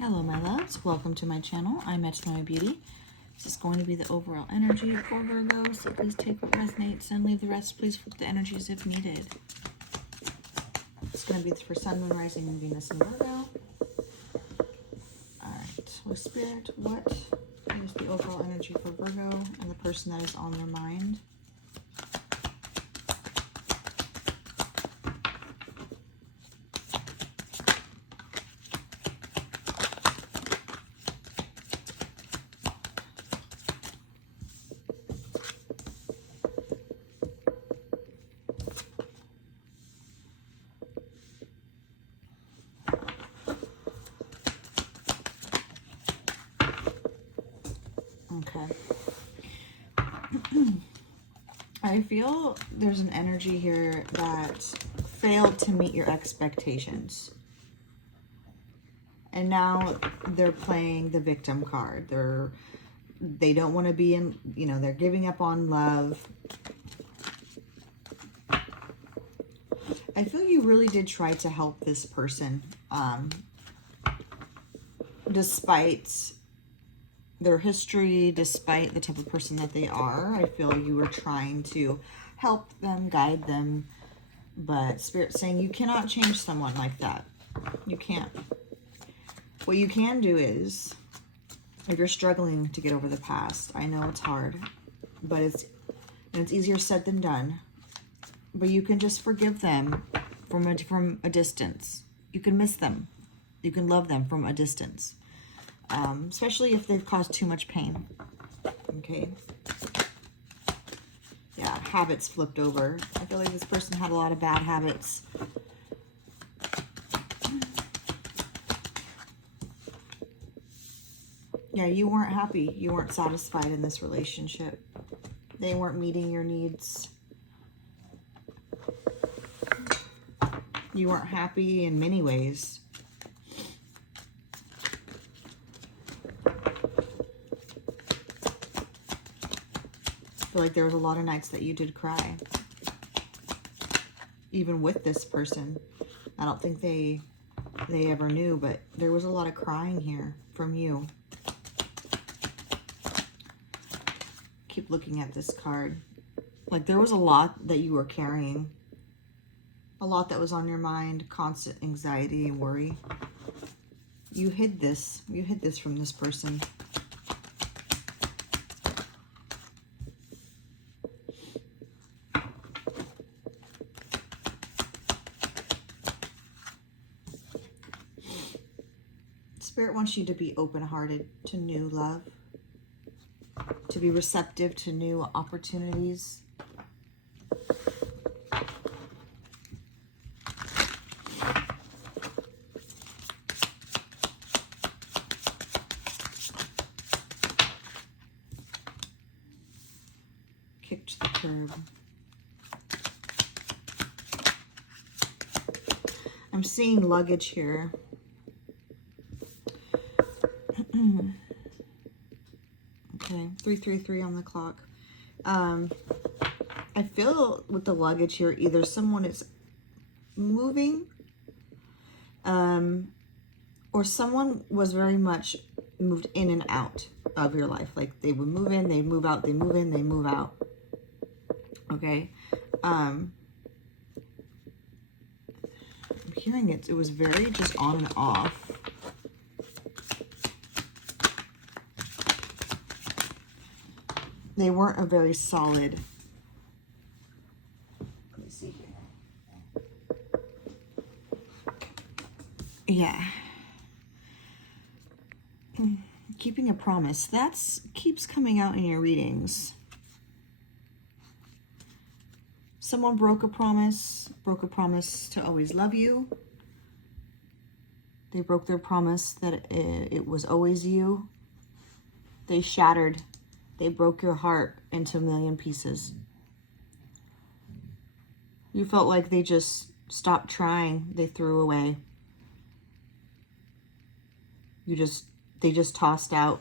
Hello my loves, welcome to my channel. I'm Etchnoi Beauty. This is going to be the overall energy for Virgo, so please take what resonates and leave the rest. Please flip the energies if needed. It's going to be for Sun, Moon, Rising, and Venus in Virgo. Alright, Holy Spirit, what is the overall energy for Virgo and the person that is on their mind? Okay. I feel there's an energy here that failed to meet your expectations. And now they're playing the victim card. They don't want to be in, they're giving up on love. I feel you really did try to help this person, despite their history, despite the type of person that they are. I feel you were trying to help them, guide them, but Spirit's saying you cannot change someone like that. You can't. What you can do is, if you're struggling to get over the past, I know it's hard, but it's easier said than done, but you can just forgive them from a distance. You can miss them. You can love them from a distance. Especially if they've caused too much pain. Okay. Yeah, habits flipped over. I feel like this person had a lot of bad habits. Yeah, you weren't happy. You weren't satisfied in this relationship. They weren't meeting your needs. You weren't happy in many ways. I feel like there was a lot of nights that you did cry. Even with this person. I don't think they ever knew, but there was a lot of crying here from you. Keep looking at this card. Like there was a lot that you were carrying. A lot that was on your mind. Constant anxiety and worry. You hid this. You hid this from this person. Spirit wants you to be open-hearted to new love, to be receptive to new opportunities. Kicked the curb. I'm seeing luggage here. Okay, 333 on the clock. I feel with the luggage here, either someone is moving, or someone was very much moved in and out of your life. Like they would move in, they move out, they move in, they move out. Okay. I'm hearing it was very just on and off. They weren't a very solid. Let me see here. Yeah. Keeping a promise. That's keeps coming out in your readings. Someone broke a promise to always love you. They broke their promise that it was always you. They shattered. They broke your heart into a million pieces. You felt like they just stopped trying. They threw away. They just tossed out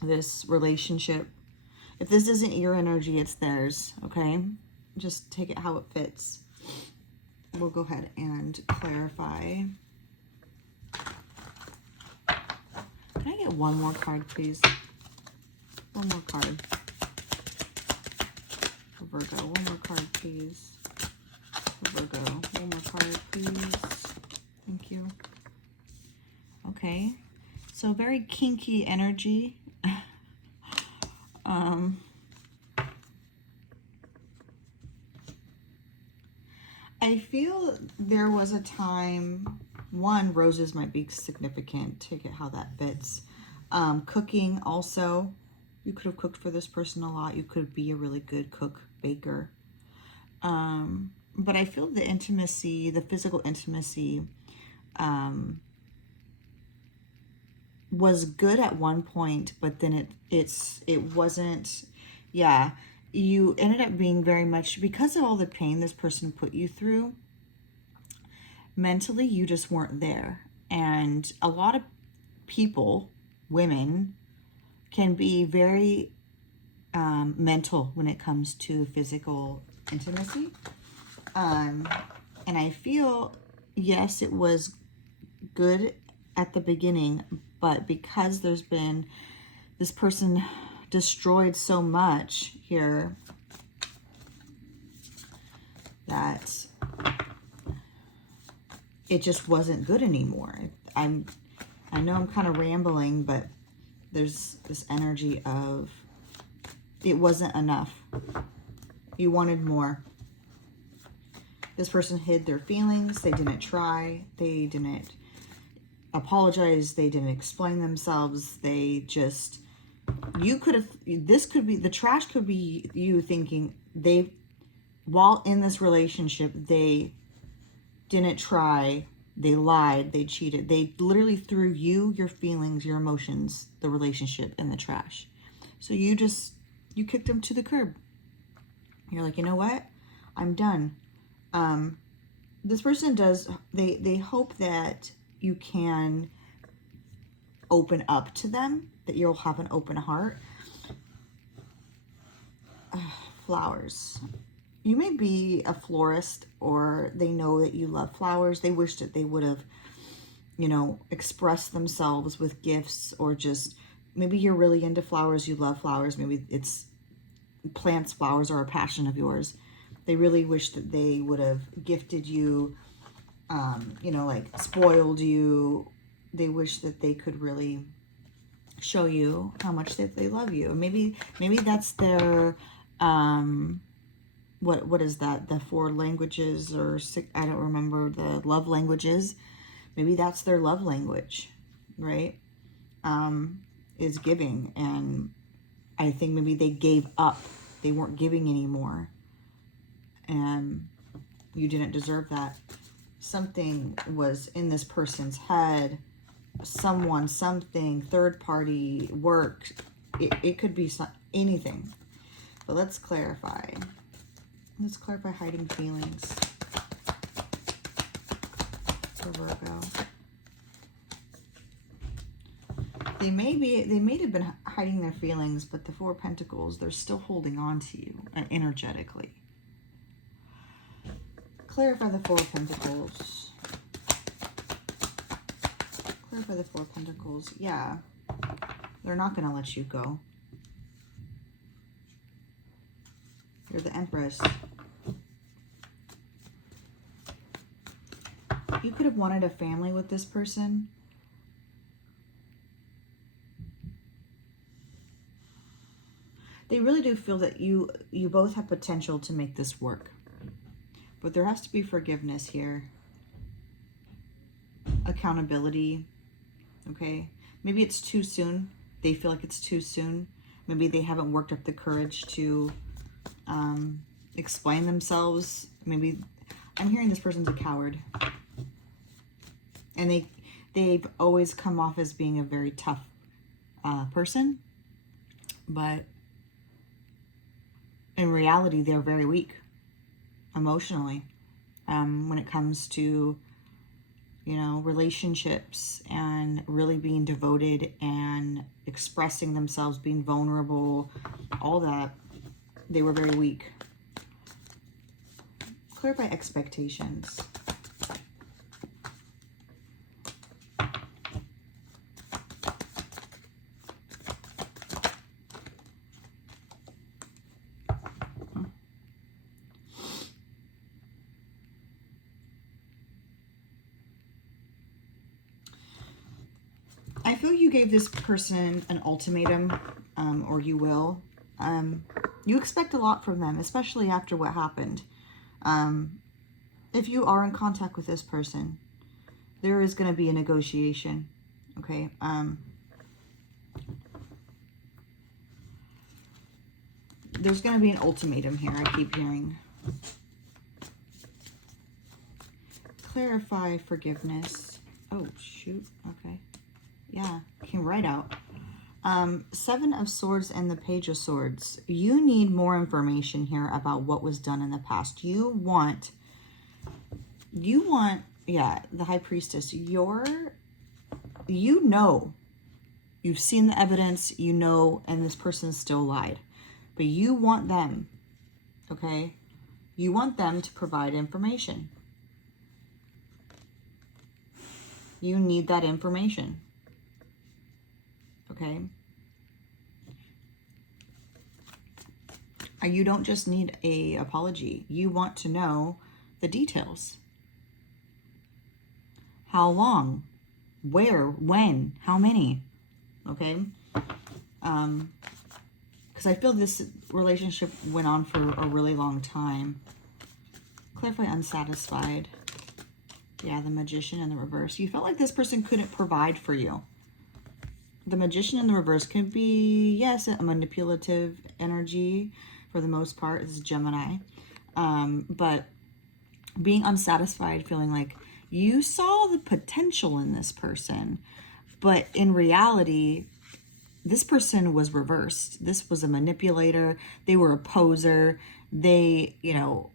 this relationship. If this isn't your energy, it's theirs, okay? Just take it how it fits. We'll go ahead and clarify. one more card, please. One more card. For Virgo, one more card, please. For Virgo, one more card, please. Thank you. Okay, so very kinky energy. I feel there was a time, one, roses might be significant. Take it how that fits. Cooking also. You could have cooked for this person a lot. You could be a really good cook, baker. But I feel the intimacy, the physical intimacy, was good at one point, but then it wasn't. Yeah, you ended up being very much, because of all the pain this person put you through, mentally you just weren't there. And a lot of people, women, can be very mental when it comes to physical intimacy. And I feel, yes, it was good at the beginning, but because there's been, this person destroyed so much here that it just wasn't good anymore. I know I'm kind of rambling, but there's this energy of it wasn't enough. You wanted more. This person hid their feelings. They didn't try. They didn't apologize. They didn't explain themselves. They just, you could have, this could be, the trash could be you thinking while in this relationship, they didn't try. They lied. They cheated. They literally threw you, your feelings, your emotions, the relationship in the trash. So you kicked them to the curb. You're like, you know what? I'm done. This person does, they hope that you can open up to them, that you'll have an open heart. Flowers. You may be a florist, or they know that you love flowers. They wish that they would have, expressed themselves with gifts, or just, maybe you're really into flowers. You love flowers. Maybe it's plants, flowers are a passion of yours. They really wish that they would have gifted you, like spoiled you. They wish that they could really show you how much that they love you. Maybe that's their, what is that? The 4 languages, or 6, I don't remember, the love languages. Maybe that's their love language, right? Is giving. And I think maybe they gave up. They weren't giving anymore. And you didn't deserve that. Something was in this person's head. Someone, something, third party, work. It could be anything. But let's clarify. Let's clarify hiding feelings for Virgo. They may have been hiding their feelings, but the 4 of Pentacles, they're still holding on to you energetically. Clarify the 4 of Pentacles. Clarify the 4 of Pentacles. Yeah. They're not going to let you go. You're the Empress. You could have wanted a family with this person. They really do feel that you both have potential to make this work. But there has to be forgiveness here. Accountability. Okay? Maybe it's too soon. They feel like it's too soon. Maybe they haven't worked up the courage to explain themselves. Maybe I'm hearing this person's a coward. And they've always come off as being a very tough person. But in reality, they're very weak emotionally when it comes to, relationships and really being devoted and expressing themselves, being vulnerable, all that. They were very weak. Clarify expectations. feel you gave this person an ultimatum, or you will. You expect a lot from them, especially after what happened. If you are in contact with this person, there is going to be a negotiation, okay? There's going to be an ultimatum here, I keep hearing. Clarify forgiveness. Oh, shoot. Okay. Yeah, came right out. Seven of Swords and the Page of Swords. You need more information here about what was done in the past. You want, yeah, the High Priestess. You know, you've seen the evidence, you know, and this person still lied. But you want them, okay? You want them to provide information. You need that information, okay? You don't just need an apology. You want to know the details. How long? Where? When? How many? Okay? Because I feel this relationship went on for a really long time. Clarify unsatisfied. Yeah, the Magician in the reverse. You felt like this person couldn't provide for you. The Magician in the reverse can be, yes, a manipulative energy for the most part. This is Gemini. But being unsatisfied, feeling like you saw the potential in this person, but in reality, this person was reversed. This was a manipulator. They were a poser. They, you know,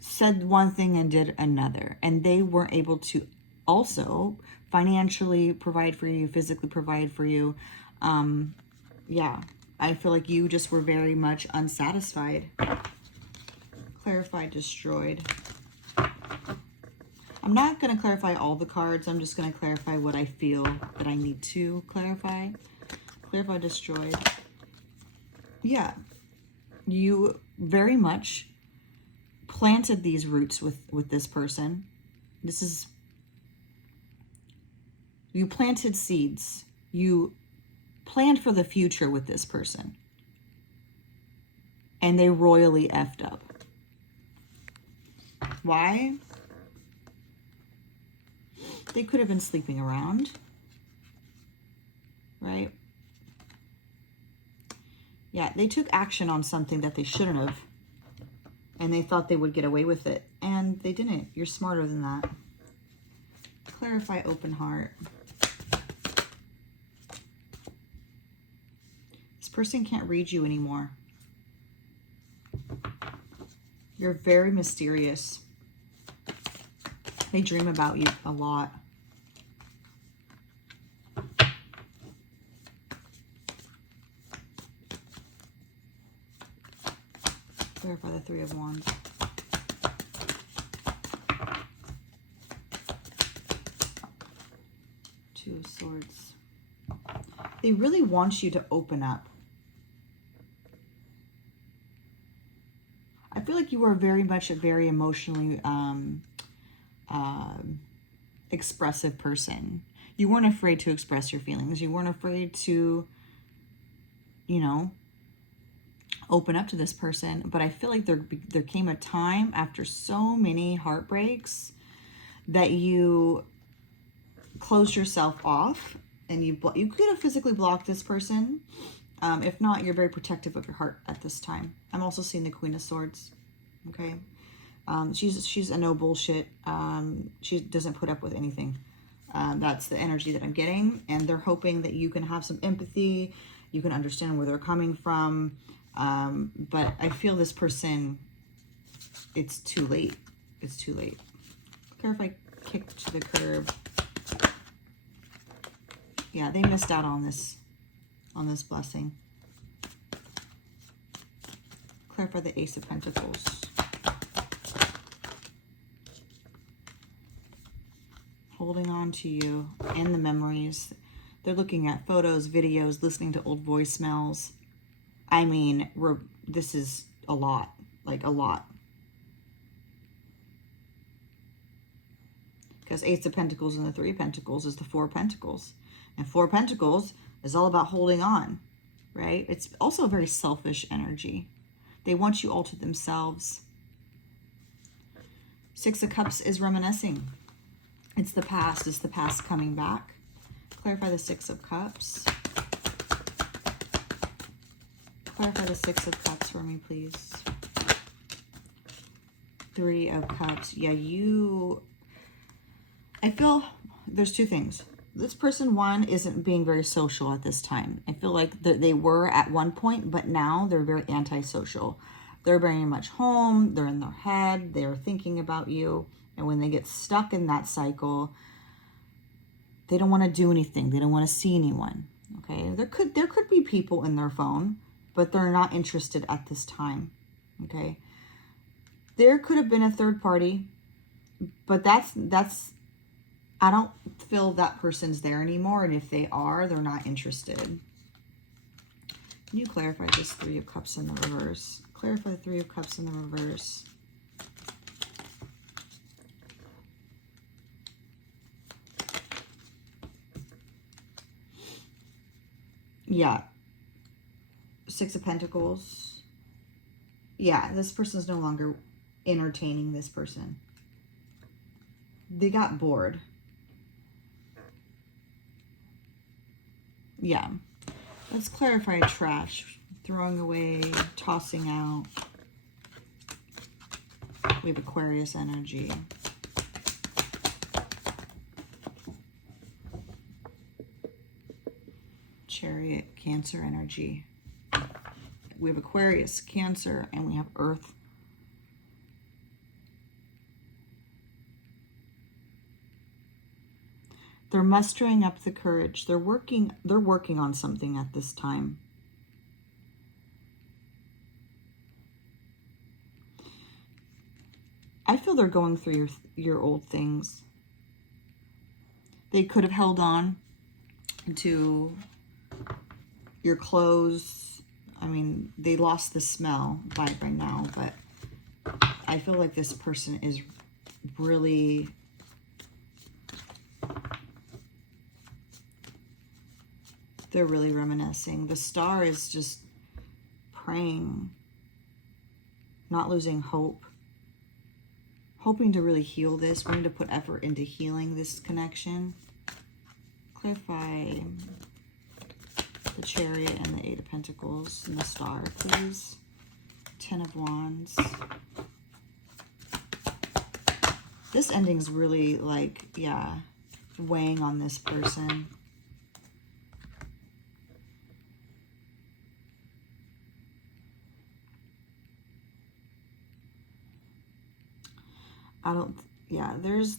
said one thing and did another. And they weren't able to also financially provide for you, physically provide for you. Yeah, I feel like you just were very much unsatisfied. Clarify destroyed. I'm not going to clarify all the cards. I'm just going to clarify what I feel that I need to clarify. Clarify destroyed. Yeah, you very much planted these roots with this person. This is, you planted seeds. You planned for the future with this person. And they royally effed up. Why? They could have been sleeping around, right? Yeah, they took action on something that they shouldn't have. And they thought they would get away with it. And they didn't. You're smarter than that. Clarify open heart. This person can't read you anymore. You're very mysterious. They dream about you a lot. Clarify the Three of Wands. Two of Swords. They really want you to open up. I feel like you were very much a very emotionally expressive person. You weren't afraid to express your feelings. You weren't afraid to, you know, open up to this person. But I feel like there came a time after so many heartbreaks that you closed yourself off, and you could have physically blocked this person. If not, you're very protective of your heart at this time. I'm also seeing the Queen of Swords. Okay. She's a no bullshit. She doesn't put up with anything. That's the energy that I'm getting. And they're hoping that you can have some empathy. You can understand where they're coming from. But I feel this person, it's too late. It's too late. Clarify kick to the curb. Yeah, they missed out on this blessing. Clarify the Ace of Pentacles. Holding on to you and the memories. They're looking at photos, videos, listening to old voicemails. I mean, this is a lot, like a lot. Because Ace of Pentacles and the Three of Pentacles is the Four of Pentacles. And Four of Pentacles is all about holding on, right? It's also a very selfish energy. They want you all to themselves. Six of Cups is reminiscing. It's the past. It's the past coming back. Clarify the Six of Cups. Clarify the Six of Cups for me, please. Three of Cups. Yeah, I feel there's two things. This person, one, isn't being very social at this time. I feel like they were at one point, but now they're very antisocial. They're very much home. They're in their head. They're thinking about you. And when they get stuck in that cycle, they don't want to do anything. They don't want to see anyone. Okay, there could be people in their phone, but they're not interested at this time. Okay, there could have been a third party, but that's I don't feel that person's there anymore, and if they are, they're not interested. Can you clarify this Three of Cups in the reverse? Clarify the Three of Cups in the reverse. Yeah. Six of Pentacles. Yeah, this person's no longer entertaining this person. They got bored. Yeah. Let's clarify trash. Throwing away, tossing out. We have Aquarius energy. Chariot, Cancer energy. We have Aquarius, Cancer, and we have Earth. They're mustering up the courage. They're working on something at this time. I feel they're going through your old things. They could have held on to your clothes. I mean, they lost the smell by now, but I feel like this person is really they're really reminiscing. The Star is just praying, not losing hope, hoping to really heal this. We need to put effort into healing this connection. Clarify the Chariot and the Eight of Pentacles and the Star, please. Ten of Wands. This ending's really like, yeah, weighing on this person. There's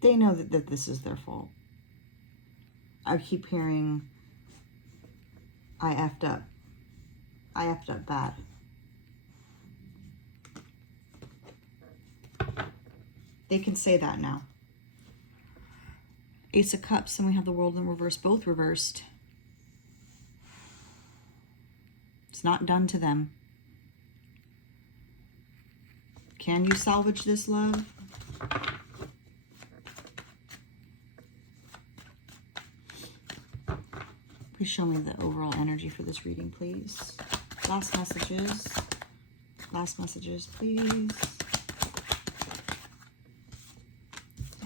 they know that this is their fault. I keep hearing, I effed up. I effed up bad. They can say that now. Ace of Cups, and we have the World in reverse, both reversed. It's not done to them. Can you salvage this love? Please show me the overall energy for this reading, please. Last messages. Last messages, please.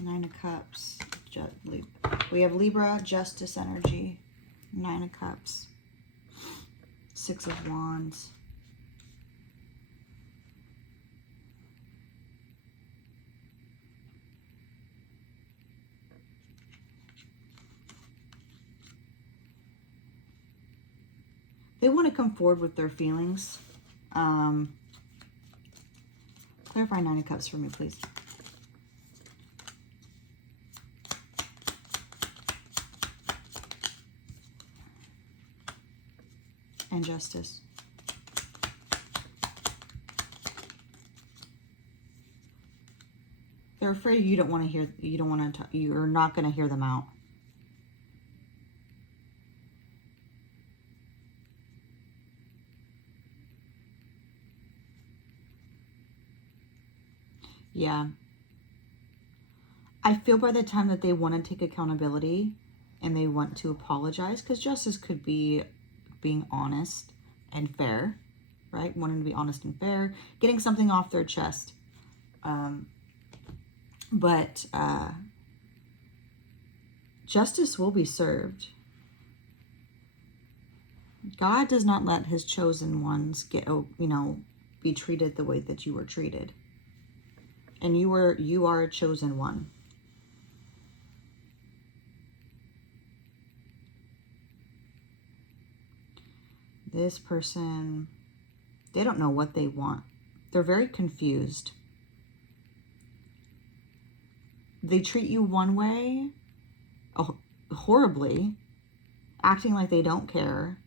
Nine of Cups. We have Libra, Justice energy. Nine of Cups. Six of Wands. They want to come forward with their feelings. Clarify Nine of Cups for me, please. And Justice. They're afraid you don't want to hear, you're not going to hear them out. Yeah. I feel by the time that they want to take accountability and they want to apologize, because justice could be being honest and fair, right? Wanting to be honest and fair, getting something off their chest. But justice will be served. God does not let his chosen ones get, be treated the way that you were treated. And you are a chosen one. This person, they don't know what they want. They're very confused. They treat you one way, horribly, acting like they don't care.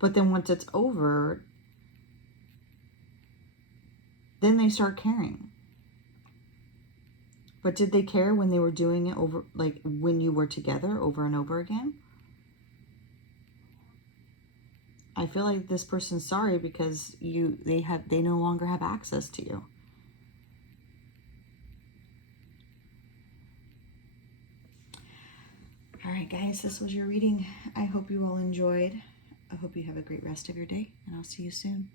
But then once it's over, then they start caring. But did they care when they were doing it over, like when you were together over and over again? I feel like this person's sorry because they no longer have access to you. All right, guys, this was your reading. I hope you all enjoyed. I hope you have a great rest of your day, and I'll see you soon.